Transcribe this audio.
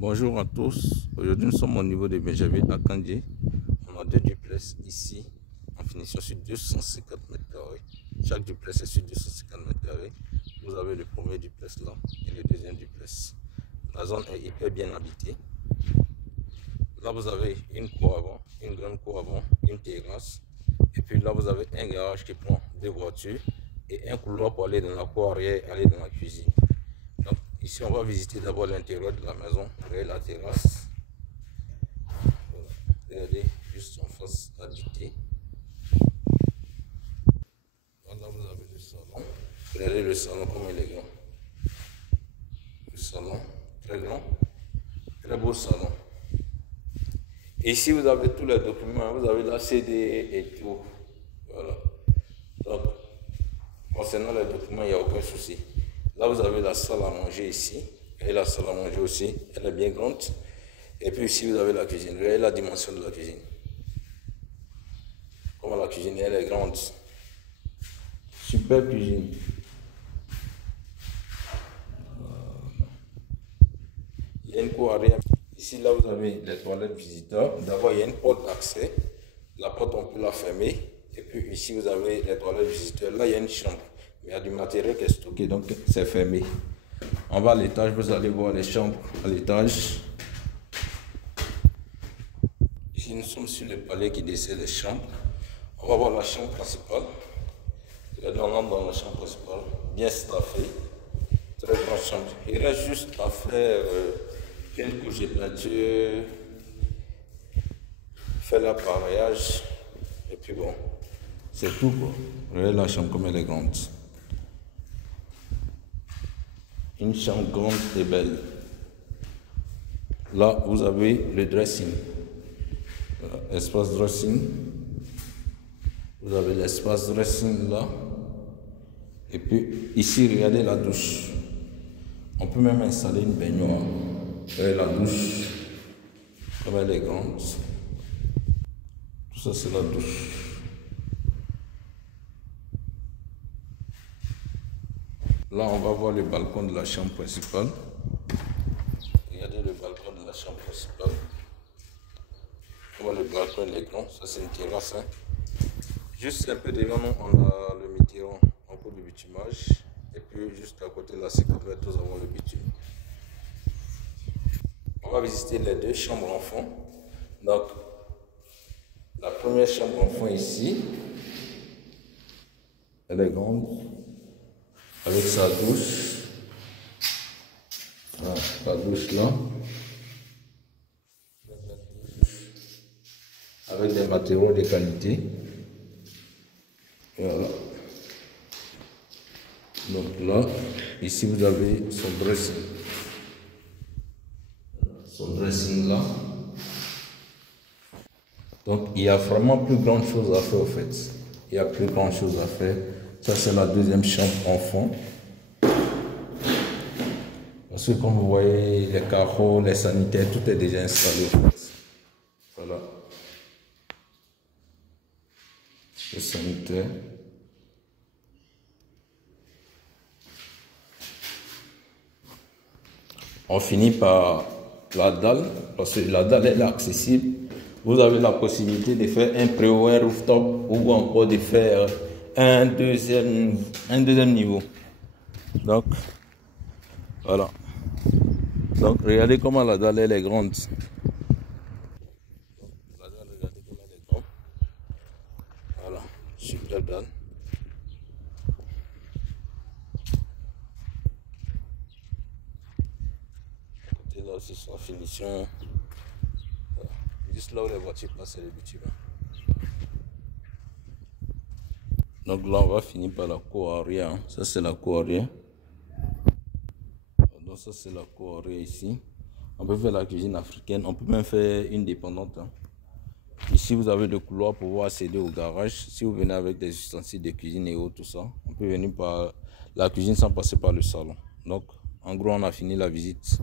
Bonjour à tous, aujourd'hui nous sommes au niveau de Benjamin à Kandji. On a deux duplex ici en finition sur 250 m². Chaque duplex est sur 250 m². Vous avez le premier duplex là et le deuxième duplex. La zone est hyper bien habitée. Là vous avez une cour avant, une grande cour avant, une terrasse. Et puis là vous avez un garage qui prend deux voitures et un couloir pour aller dans la cour arrière et aller dans la cuisine. Donc ici on va visiter d'abord l'intérieur de la maison, regardez la terrasse. Voilà. Regardez juste en face habité. Voilà, vous avez le salon. Regardez le salon comme il est grand. Le salon très grand, très beau salon. Et ici vous avez tous les documents, vous avez la CD et tout. Voilà. Donc concernant les documents, il n'y a aucun souci. Là, vous avez la salle à manger ici. Et la salle à manger aussi, elle est bien grande. Et puis ici, vous avez la cuisine. Regardez la dimension de la cuisine. Comment la cuisine, elle est grande. Super cuisine. Il y a une cour arrière. Ici, là, vous avez les toilettes visiteurs. D'abord, il y a une porte d'accès. La porte, on peut la fermer. Et puis ici, vous avez les toilettes visiteurs. Là, il y a une chambre. Il y a du matériel qui est stocké, donc c'est fermé. On va à l'étage, vous allez voir les chambres à l'étage. Ici, nous sommes sur le palais qui dessert les chambres. On va voir la chambre principale. Regardez, on entre dans la chambre principale, bien staffée. Très grande chambre. Il reste juste à faire une couche de peinture, faire l'appareillage, et puis bon, c'est tout quoi. Regardez la chambre comme elle est grande. Une chambre grande et belle. Là, vous avez le dressing. Voilà, espace dressing. Vous avez l'espace dressing là. Et puis, ici, regardez la douche. On peut même installer une baignoire. Regardez la douche. Comme elle est grande. Tout ça, c'est la douche. Là, on va voir le balcon de la chambre principale. Regardez le balcon de la chambre principale. On voit le balcon, il est grand. Ça, c'est une terrasse. Hein. Juste un peu devant nous, on a le météo en cours de bitumage. Et puis, juste à côté, là, 50 mètres, nous avons le bitume. On va visiter les deux chambres enfants. Donc, la première chambre enfant ici, elle est grande. Avec sa douche, voilà, la douche là, avec des matériaux de qualité, voilà. Donc là, ici vous avez son dressing là. Donc il y a vraiment plus grande chose à faire au fait. Il y a plus grande chose à faire. Ça, c'est la deuxième chambre enfant. Parce que comme vous voyez, les carreaux, les sanitaires, tout est déjà installé. Voilà. Les sanitaires. On finit par la dalle, parce que la dalle est accessible. Vous avez la possibilité de faire un pré-haut, un rooftop, ou encore de faire un deuxième niveau. Donc voilà. Donc regardez comment la dalle elle est grande. La dalle, regardez comment elle est grande. Voilà, super dalle. Côté là aussi c'est la finition. Voilà. Juste là où les voitures passent, c'est le bitume. Donc là, on va finir par la cour arrière. Ça, c'est la cour arrière. Donc ça, c'est la cour arrière ici. On peut faire la cuisine africaine. On peut même faire une dépendante. Hein. Ici, vous avez le couloir pour pouvoir accéder au garage. Si vous venez avec des ustensiles de cuisine et autres, tout ça, on peut venir par la cuisine sans passer par le salon. Donc, en gros, on a fini la visite.